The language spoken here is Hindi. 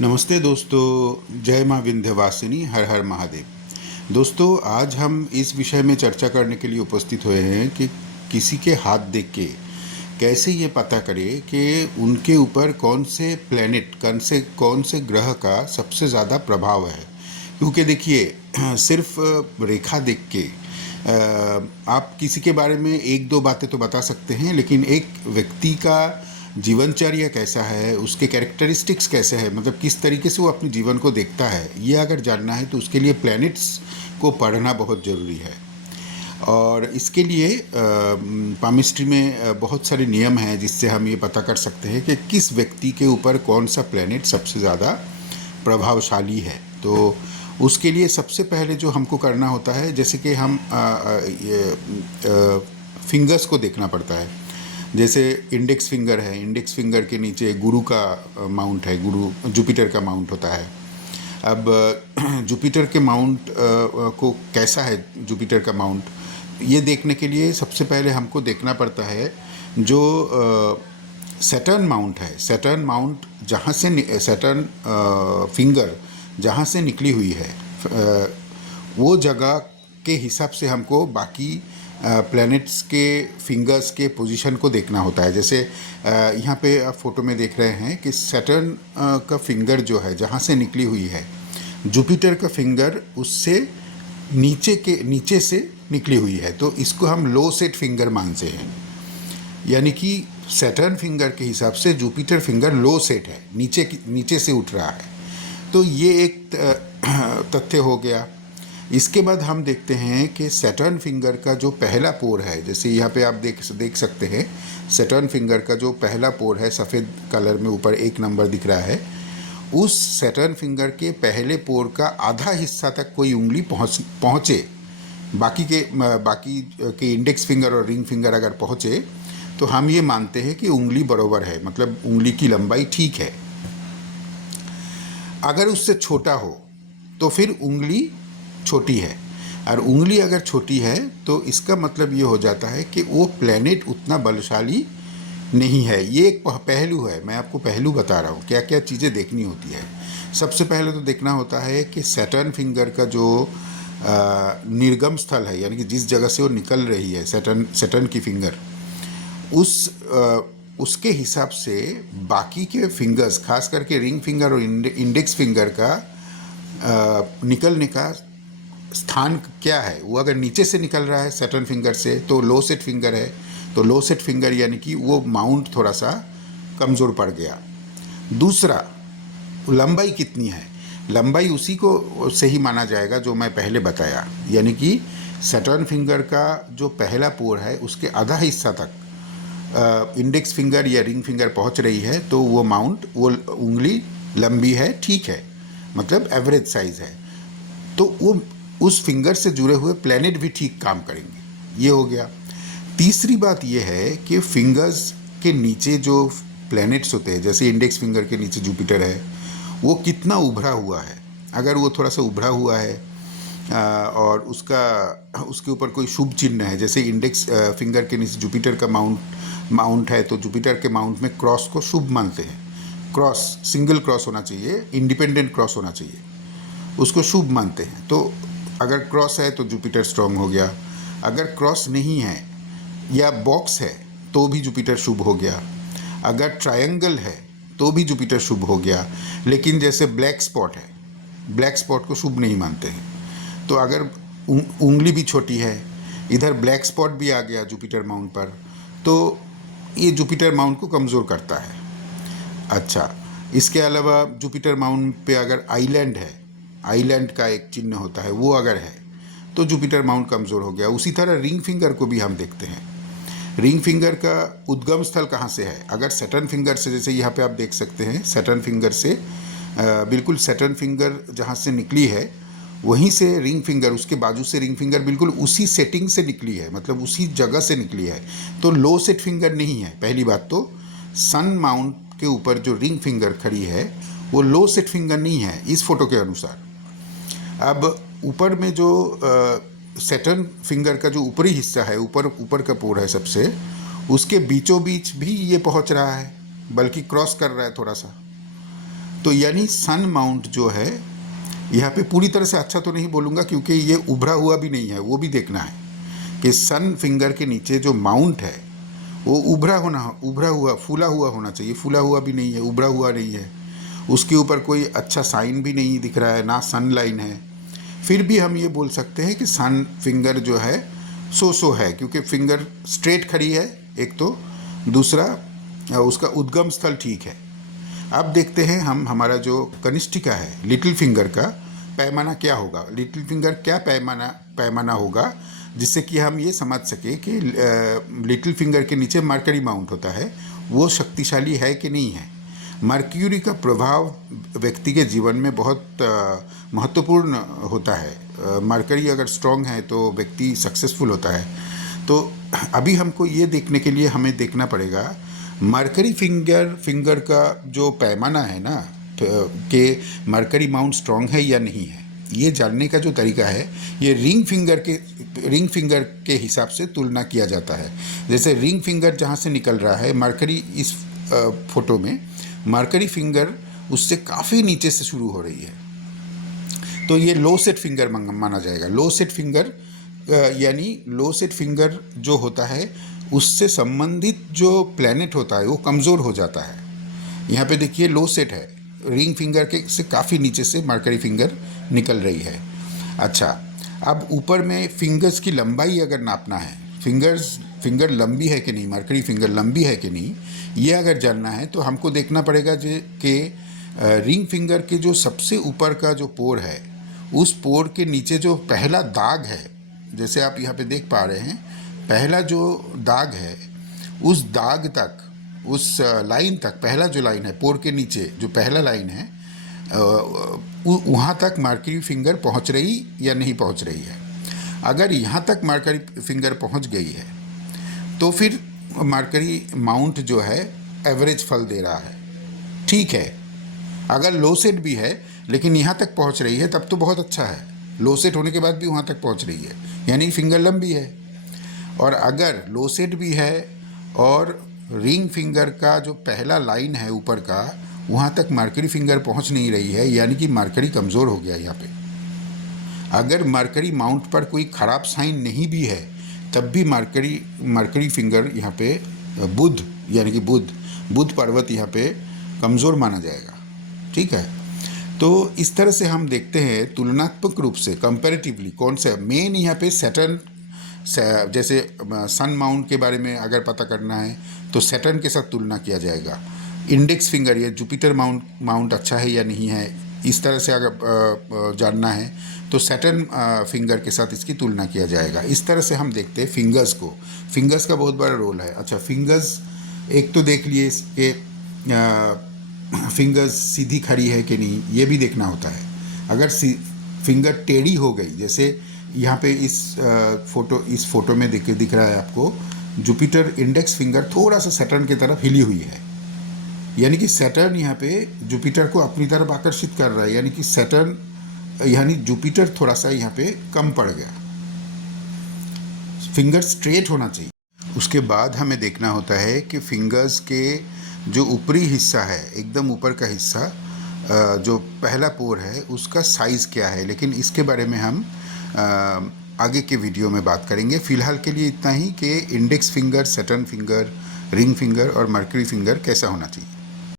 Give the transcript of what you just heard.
नमस्ते दोस्तों, जय माँ विंध्यवासिनी, हर हर महादेव। दोस्तों, आज हम इस विषय में चर्चा करने के लिए उपस्थित हुए हैं कि किसी के हाथ देख के कैसे ये पता करें कि उनके ऊपर कौन से प्लैनेट कौन से ग्रह का सबसे ज़्यादा प्रभाव है। क्योंकि देखिए सिर्फ रेखा देख के आप किसी के बारे में एक दो बातें तो बता सकते हैं, लेकिन एक व्यक्ति का जीवनचर्या कैसा है, उसके कैरेक्टरिस्टिक्स कैसे हैं, मतलब किस तरीके से वो अपने जीवन को देखता है, ये अगर जानना है तो उसके लिए प्लैनेट्स को पढ़ना बहुत ज़रूरी है। और इसके लिए पामिस्ट्री में बहुत सारे नियम हैं जिससे हम ये पता कर सकते हैं कि किस व्यक्ति के ऊपर कौन सा प्लैनेट सबसे ज़्यादा प्रभावशाली है। तो उसके लिए सबसे पहले जो हमको करना होता है, जैसे कि हम फिंगर्स को देखना पड़ता है। जैसे इंडेक्स फिंगर है, इंडेक्स फिंगर के नीचे गुरु का माउंट है, गुरु जुपिटर का माउंट होता है। अब जुपिटर के माउंट को कैसा है जुपिटर का माउंट, ये देखने के लिए सबसे पहले हमको देखना पड़ता है जो सैटर्न माउंट है। सैटर्न माउंट जहाँ से सैटर्न फिंगर जहाँ से निकली हुई है, वो जगह के हिसाब से हमको बाकी प्लैनेट्स के फिंगर्स के पोजीशन को देखना होता है। जैसे यहाँ पे आप फोटो में देख रहे हैं कि सैटर्न का फिंगर जो है जहाँ से निकली हुई है, जुपिटर का फिंगर उससे नीचे से निकली हुई है, तो इसको हम लो सेट फिंगर मानते हैं। यानी कि सैटर्न फिंगर के हिसाब से जुपिटर फिंगर लो सेट है, नीचे से उठ रहा है। तो ये एक तथ्य हो गया। इसके बाद हम देखते हैं कि सैटर्न फिंगर का जो पहला पोर है, जैसे यहाँ पे आप देख सकते हैं, सैटर्न फिंगर का जो पहला पोर है, सफ़ेद कलर में ऊपर एक नंबर दिख रहा है, उस सैटर्न फिंगर के पहले पोर का आधा हिस्सा तक कोई उंगली पहुँचे, बाकी के इंडेक्स फिंगर और रिंग फिंगर अगर पहुँचे तो हम ये मानते हैं कि उंगली बराबर है, मतलब उंगली की लंबाई ठीक है। अगर उससे छोटा हो तो फिर उंगली छोटी है, और उंगली अगर छोटी है तो इसका मतलब ये हो जाता है कि वो प्लैनेट उतना बलशाली नहीं है। ये एक पहलू है, मैं आपको पहलू बता रहा हूँ क्या क्या चीज़ें देखनी होती है। सबसे पहले तो देखना होता है कि सैटर्न फिंगर का जो निर्गम स्थल है, यानी कि जिस जगह से वो निकल रही है सैटर्न की फिंगर, उसके हिसाब से बाकी के फिंगर्स, खास करके रिंग फिंगर और इंडेक्स फिंगर का निकलने का स्थान क्या है। वो अगर नीचे से निकल रहा है सैटर्न फिंगर से तो लो सेट फिंगर है, तो लो सेट फिंगर यानी कि वो माउंट थोड़ा सा कमज़ोर पड़ गया। दूसरा, लंबाई कितनी है, लंबाई उसी को से ही माना जाएगा जो मैं पहले बताया, यानी कि सैटर्न फिंगर का जो पहला पोर है उसके आधा हिस्सा तक इंडेक्स फिंगर या रिंग फिंगर पहुंच रही है, तो वो उंगली लंबी है, ठीक है, मतलब एवरेज साइज है। तो वो उस फिंगर से जुड़े हुए प्लैनेट भी ठीक काम करेंगे। ये हो गया। तीसरी बात ये है कि फिंगर्स के नीचे जो प्लैनेट्स होते हैं, जैसे इंडेक्स फिंगर के नीचे जुपिटर है, वो कितना उभरा हुआ है। अगर वो थोड़ा सा उभरा हुआ है और उसके ऊपर कोई शुभ चिन्ह है, जैसे इंडेक्स फिंगर के नीचे जुपिटर का माउंट है, तो जुपिटर के माउंट में क्रॉस को शुभ मानते हैं। क्रॉस सिंगल क्रॉस होना चाहिए, इंडिपेंडेंट क्रॉस होना चाहिए, उसको शुभ मानते हैं। तो अगर क्रॉस है तो जुपिटर स्ट्रांग हो गया, अगर क्रॉस नहीं है या बॉक्स है तो भी जुपिटर शुभ हो गया, अगर ट्रायंगल है तो भी जुपिटर शुभ हो गया। लेकिन जैसे ब्लैक स्पॉट है, ब्लैक स्पॉट को शुभ नहीं मानते हैं। तो अगर उंगली भी छोटी है, इधर ब्लैक स्पॉट भी आ गया जुपिटर माउंट पर, तो ये जुपिटर माउंट को कमज़ोर करता है। अच्छा, इसके अलावा जुपिटर माउंट पे अगर आइलैंड है, आइलैंड का एक चिन्ह होता है, वो अगर है तो जुपिटर माउंट कमज़ोर हो गया। उसी तरह रिंग फिंगर को भी हम देखते हैं। रिंग फिंगर का उद्गम स्थल कहाँ से है, अगर सैटर्न फिंगर से, जैसे यहाँ पे आप देख सकते हैं, सैटर्न फिंगर से बिल्कुल सैटर्न फिंगर जहाँ से निकली है वहीं से रिंग फिंगर, उसके बाजू से रिंग फिंगर बिल्कुल उसी सेटिंग से निकली है, मतलब उसी जगह से निकली है, तो लो सेट फिंगर नहीं है। पहली बात तो सन माउंट के ऊपर जो रिंग फिंगर खड़ी है वो लो सेट फिंगर नहीं है इस फोटो के अनुसार। अब ऊपर में जो सैटर्न फिंगर का जो ऊपरी हिस्सा है, ऊपर का पोर है सबसे, उसके बीचों बीच भी ये पहुंच रहा है, बल्कि क्रॉस कर रहा है थोड़ा सा। तो यानी सन माउंट जो है यहाँ पे पूरी तरह से अच्छा तो नहीं बोलूँगा, क्योंकि ये उभरा हुआ भी नहीं है, वो भी देखना है कि सन फिंगर के नीचे जो माउंट है वो उभरा हुआ फूला हुआ होना चाहिए। फूला हुआ भी नहीं है, उभरा हुआ नहीं है, उसके ऊपर कोई अच्छा साइन भी नहीं दिख रहा है, ना सन लाइन है। फिर भी हम ये बोल सकते हैं कि सन फिंगर जो है सो है, क्योंकि फिंगर स्ट्रेट खड़ी है एक तो, दूसरा उसका उद्गम स्थल ठीक है। अब देखते हैं हम हमारा जो कनिष्ठिका है लिटिल फिंगर का पैमाना क्या होगा। लिटिल फिंगर क्या पैमाना होगा जिससे कि हम ये समझ सके कि लिटिल फिंगर के नीचे मरकरी माउंट होता है, वो शक्तिशाली है कि नहीं है। मर्क्यूरी का प्रभाव व्यक्ति के जीवन में बहुत महत्वपूर्ण होता है। मरकरी अगर स्ट्रांग है तो व्यक्ति सक्सेसफुल होता है। तो अभी हमको ये देखने के लिए हमें देखना पड़ेगा मरकरी फिंगर का जो पैमाना है ना, कि मरकरी माउंट स्ट्रांग है या नहीं है। ये जानने का जो तरीका है, ये रिंग फिंगर के हिसाब से तुलना किया जाता है। जैसे रिंग फिंगर जहाँ से निकल रहा है मरकरी, इस फोटो में मरकरी फिंगर उससे काफ़ी नीचे से शुरू हो रही है, तो ये लो सेट फिंगर माना जाएगा। लो सेट फिंगर यानी लो सेट फिंगर जो होता है उससे संबंधित जो प्लैनेट होता है वो कमज़ोर हो जाता है। यहाँ पे देखिए लो सेट है, रिंग फिंगर के से काफ़ी नीचे से मरकरी फिंगर निकल रही है। अच्छा, अब ऊपर में फिंगर्स की लंबाई अगर नापना है, फिंगर लंबी है कि नहीं, मरकरी फिंगर लंबी है कि नहीं, ये अगर जानना है तो हमको देखना पड़ेगा कि रिंग फिंगर के जो सबसे ऊपर का जो पोर है, उस पोर के नीचे जो पहला दाग है, जैसे आप यहाँ पे देख पा रहे हैं, पहला जो दाग है उस दाग तक, उस लाइन तक, पहला जो लाइन है पोर के नीचे जो पहला लाइन है, वहाँ तक मरकरी फिंगर पहुँच रही या नहीं पहुँच रही है। अगर यहाँ तक मरकरी फिंगर पहुँच गई है तो फिर मरकरी माउंट जो है एवरेज फल दे रहा है, ठीक है। अगर लो सेट भी है लेकिन यहाँ तक पहुँच रही है तब तो बहुत अच्छा है। लो सेट होने के बाद भी वहाँ तक पहुँच रही है यानी फिंगर लंबी है। और अगर लो सेट भी है और रिंग फिंगर का जो पहला लाइन है ऊपर का, वहाँ तक मरकरी फिंगर पहुँच नहीं रही है, यानी कि मरकरी कमज़ोर हो गया यहाँ पे। अगर मरकरी माउंट पर कोई ख़राब साइन नहीं भी है तब भी मरकरी फिंगर यहाँ पे बुध, यानी कि बुध पर्वत यहाँ पे कमज़ोर माना जाएगा, ठीक है। तो इस तरह से हम देखते हैं तुलनात्मक रूप से कंपैरेटिवली कौन सा मेन यहाँ पे सैटर्न, जैसे सन माउंट के बारे में अगर पता करना है तो सैटर्न के साथ तुलना किया जाएगा। इंडेक्स फिंगर ये जुपिटर माउंट अच्छा है या नहीं है, इस तरह से अगर जानना है तो सैटर्न फिंगर के साथ इसकी तुलना किया जाएगा। इस तरह से हम देखते हैं फिंगर्स को। फिंगर्स का बहुत बड़ा रोल है। अच्छा, फिंगर्स एक तो देख लिए, इसके फिंगर्स सीधी खड़ी है कि नहीं ये भी देखना होता है। अगर फिंगर टेढ़ी हो गई, जैसे यहाँ पे इस फोटो में दिख रहा है आपको, जुपिटर इंडेक्स फिंगर थोड़ा सा सैटर्न की तरफ हिली हुई है, यानी कि सैटर्न यहाँ पे जुपिटर को अपनी तरफ आकर्षित कर रहा है, यानी जुपिटर थोड़ा सा यहाँ पे कम पड़ गया। फिंगर स्ट्रेट होना चाहिए। उसके बाद हमें देखना होता है कि फिंगर्स के जो ऊपरी हिस्सा है, एकदम ऊपर का हिस्सा, जो पहला पोर है उसका साइज़ क्या है, लेकिन इसके बारे में हम आगे के वीडियो में बात करेंगे। फ़िलहाल के लिए इतना ही कि index finger, Saturn finger, ring finger और मरकरी फिंगर कैसा होना चाहिए।